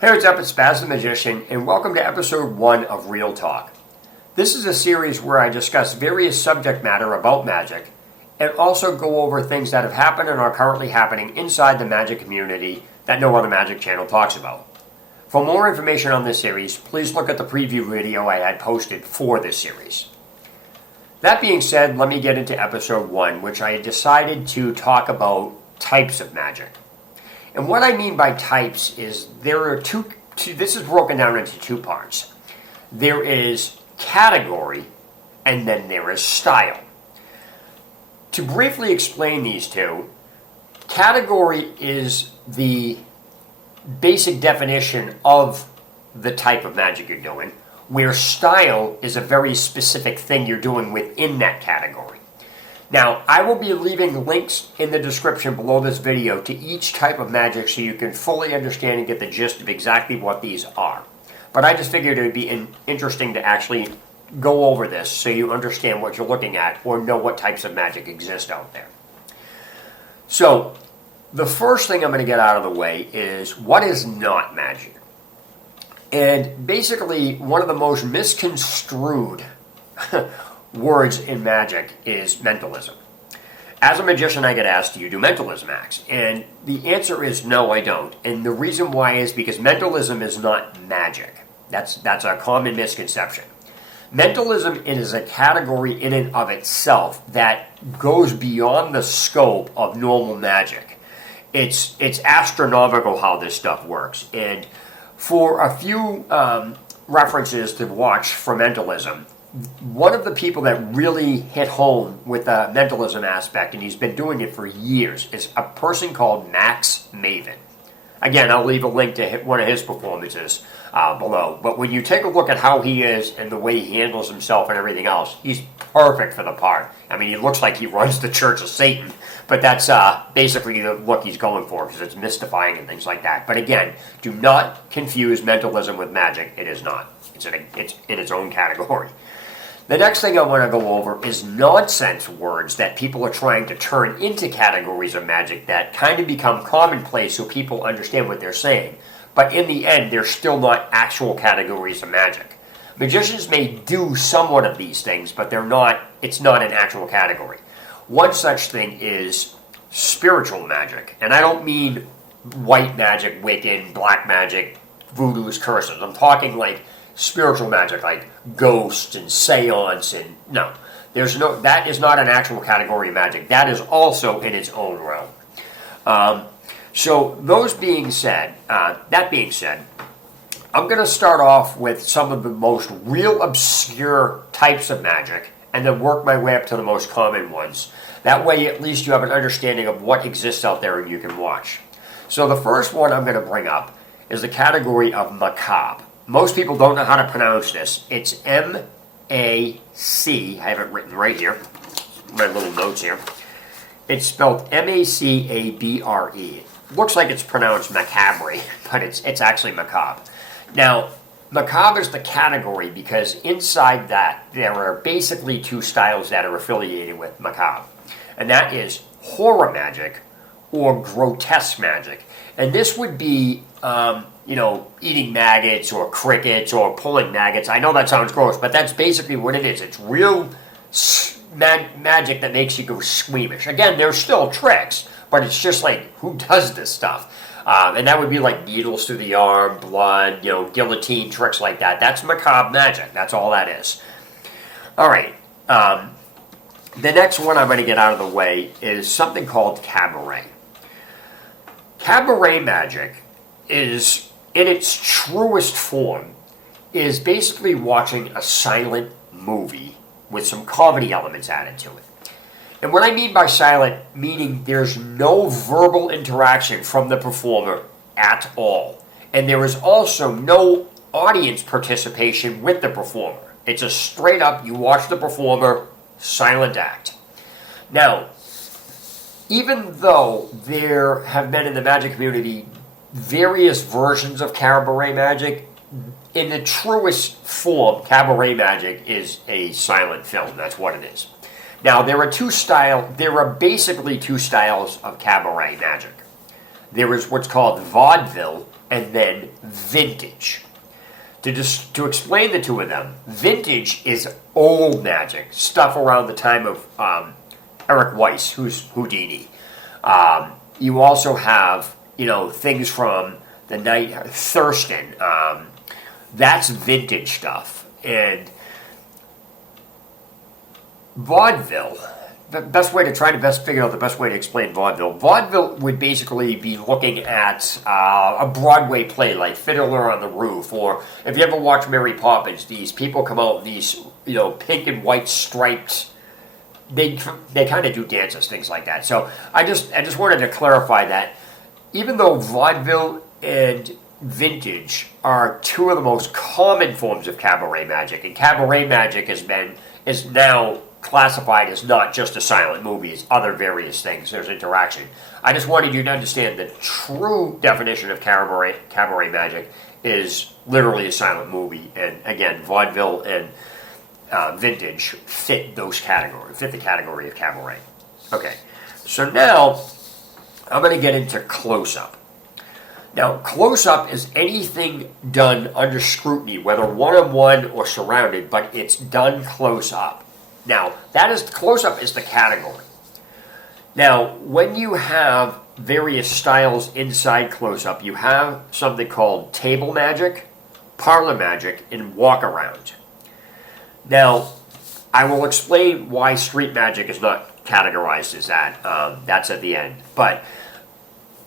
Hey, what's up? It's Spaz the Magician, and welcome to episode 1 of Real Talk. This is a series where I discuss various subject matter about magic, and also go over things that have happened and are currently happening inside the magic community that no other magic channel talks about. For more information on this series, please look at the preview video I had posted for this series. That being said, let me get into episode 1, which I decided to talk about types of magic. And what I mean by types is there are two, this is broken down into two parts. There is category, and then there is style. To briefly explain these two, category is the basic definition of the type of magic you're doing, where style is a very specific thing you're doing within that category. Now, I will be leaving links in the description below this video to each type of magic so you can fully understand and get the gist of exactly what these are. But I just figured it would be interesting to actually go over this so you understand what you're looking at or know what types of magic exist out there. So, the first thing I'm going to get out of the way is what is not magic. And basically, one of the most misconstrued words in magic is mentalism. As a magician, I get asked, do you do mentalism acts? And the answer is no, I don't. And the reason why is because mentalism is not magic. That's a common misconception. Mentalism is a category in and of itself that goes beyond the scope of normal magic. It's astronomical how this stuff works. And for a few references to watch for mentalism, one of the people that really hit home with the mentalism aspect, and he's been doing it for years, is a person called Max Maven. Again, I'll leave a link to one of his performances below. But when you take a look at how he is and the way he handles himself and everything else, he's perfect for the part. I mean, he looks like he runs the Church of Satan, but that's basically the look he's going for because it's mystifying and things like that. But again, do not confuse mentalism with magic. It is not. It's in its own category. The next thing I want to go over is nonsense words that people are trying to turn into categories of magic that kind of become commonplace so people understand what they're saying. But in the end, they're still not actual categories of magic. Magicians may do somewhat of these things, but it's not an actual category. One such thing is spiritual magic. And I don't mean white magic, Wiccan, black magic, voodoo's, curses. I'm talking like spiritual magic, like ghosts and seance, and no. That is not an actual category of magic. That is also in its own realm. So that being said, I'm going to start off with some of the most real obscure types of magic and then work my way up to the most common ones. That way, at least you have an understanding of what exists out there and you can watch. So the first one I'm going to bring up is the category of macabre. Most people don't know how to pronounce this. It's M-A-C. I have it written right here. My little notes here. It's spelled M-A-C-A-B-R-E. Looks like it's pronounced macabre, but it's actually macabre. Now, macabre is the category because inside that there are basically two styles that are affiliated with macabre. And that is horror magic or grotesque magic. And this would be eating maggots or crickets or pulling maggots. I know that sounds gross, but that's basically what it is. It's real magic that makes you go squeamish. Again, there's still tricks, but it's just like, who does this stuff? And that would be like needles through the arm, blood, guillotine, tricks like that. That's macabre magic. That's all that is. All right. The next one I'm going to get out of the way is something called cabaret. Cabaret magic is, in its truest form, is basically watching a silent movie with some comedy elements added to it. And what I mean by silent, meaning there's no verbal interaction from the performer at all. And there is also no audience participation with the performer. It's a straight up, you watch the performer, silent act. Now, even though there have been in the magic community various versions of cabaret magic, in the truest form, cabaret magic is a silent film. That's what it is. Now, there are basically two styles of cabaret magic. There is what's called vaudeville and then vintage. To explain the two of them, vintage is old magic, stuff around the time of Eric Weiss, who's Houdini. You also have, things from the night, Thurston. That's vintage stuff. And vaudeville, the best way to figure out the best way to explain vaudeville. Vaudeville would basically be looking at a Broadway play like Fiddler on the Roof, or if you ever watch Mary Poppins, these people come out in these, pink and white striped. They kind of do dances, things like that. So I just wanted to clarify that even though vaudeville and vintage are two of the most common forms of cabaret magic, and cabaret magic is now classified as not just a silent movie, it's other various things. There's interaction. I just wanted you to understand the true definition of cabaret magic is literally a silent movie, and again, vaudeville and vintage fit the category of cabaret. Okay, so now I'm going to get into close-up. Now, close-up is anything done under scrutiny, whether one-on-one or surrounded, but it's done close-up. Now, close-up is the category. Now, when you have various styles inside close-up, you have something called table magic, parlor magic, and walk-around. Now, I will explain why street magic is not categorized as that. That's at the end. But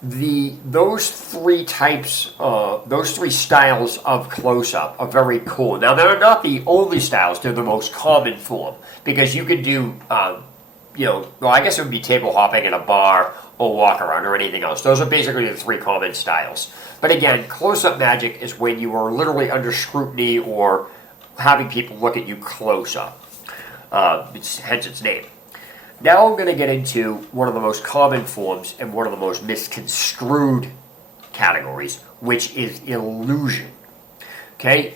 those three styles of close-up are very cool. Now, they're not the only styles; they're the most common form, because you could do, I guess it would be table hopping in a bar or walk around or anything else. Those are basically the three common styles. But again, close-up magic is when you are literally under scrutiny or having people look at you close up. Hence its name. Now I'm going to get into one of the most common forms and one of the most misconstrued categories, which is illusion. Okay?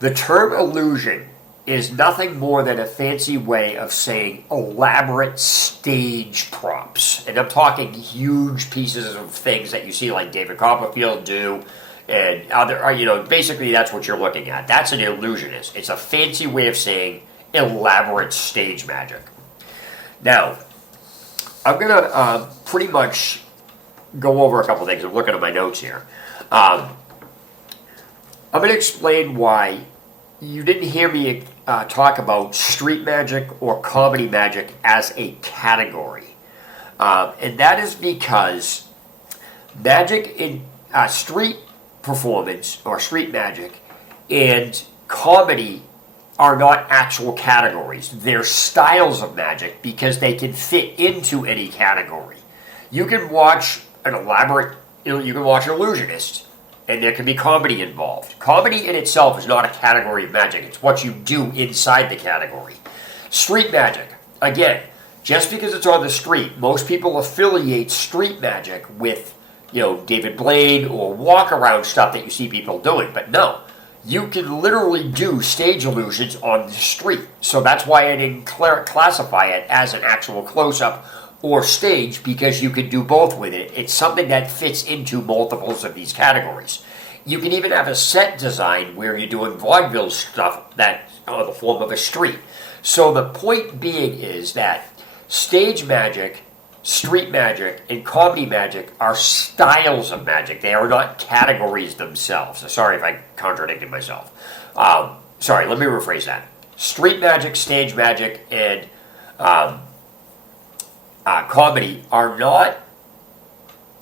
The term illusion is nothing more than a fancy way of saying elaborate stage props. And I'm talking huge pieces of things that you see like David Copperfield do, and other, basically that's what you're looking at. That's an illusionist. It's a fancy way of saying elaborate stage magic. Now, I'm going to pretty much go over a couple things. I'm looking at my notes here. I'm going to explain why you didn't hear me talk about street magic or comedy magic as a category. And that is because magic in street performance or street magic and comedy are not actual categories. They're styles of magic because they can fit into any category. You can watch an illusionist, and there can be comedy involved. Comedy in itself is not a category of magic. It's what you do inside the category. Street magic, again, just because it's on the street, most people affiliate street magic with, David Blaine or walk-around stuff that you see people doing. But no, you can literally do stage illusions on the street. So that's why I didn't classify it as an actual close-up or stage, because you could do both with it. It's something that fits into multiples of these categories. You can even have a set design where you're doing vaudeville stuff that's on the form of a street. So the point being is that stage magic, street magic, and comedy magic are styles of magic. They are not categories themselves. Sorry if I contradicted myself. Sorry, let me rephrase that. Street magic, stage magic, and comedy are not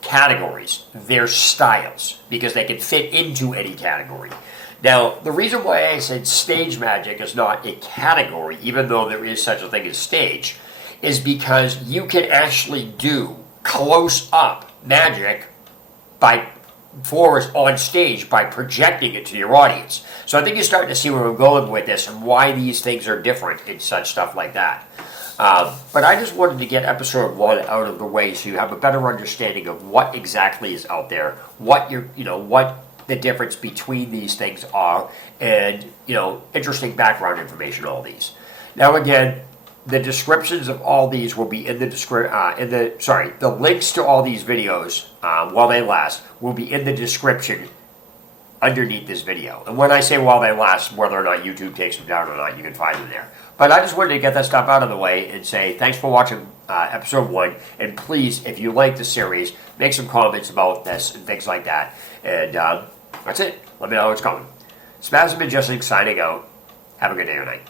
categories. They're styles because they can fit into any category. Now, the reason why I said stage magic is not a category, even though there is such a thing as stage, is because you can actually do close-up magic on stage by projecting it to your audience. So I think you're starting to see where I'm going with this and why these things are different and such stuff like that. But I just wanted to get episode 1 out of the way so you have a better understanding of what exactly is out there, what the difference between these things are, and interesting background information, all these. Now again, the descriptions of all these will be in the the links to all these videos while they last will be in the description underneath this video. And when I say while they last, whether or not YouTube takes them down or not, you can find them there. But I just wanted to get that stuff out of the way and say thanks for watching episode 1. And please, if you like the series, make some comments about this and things like that. And that's it. Let me know what's coming. Spaz and Majestic signing out. Have a good day or night.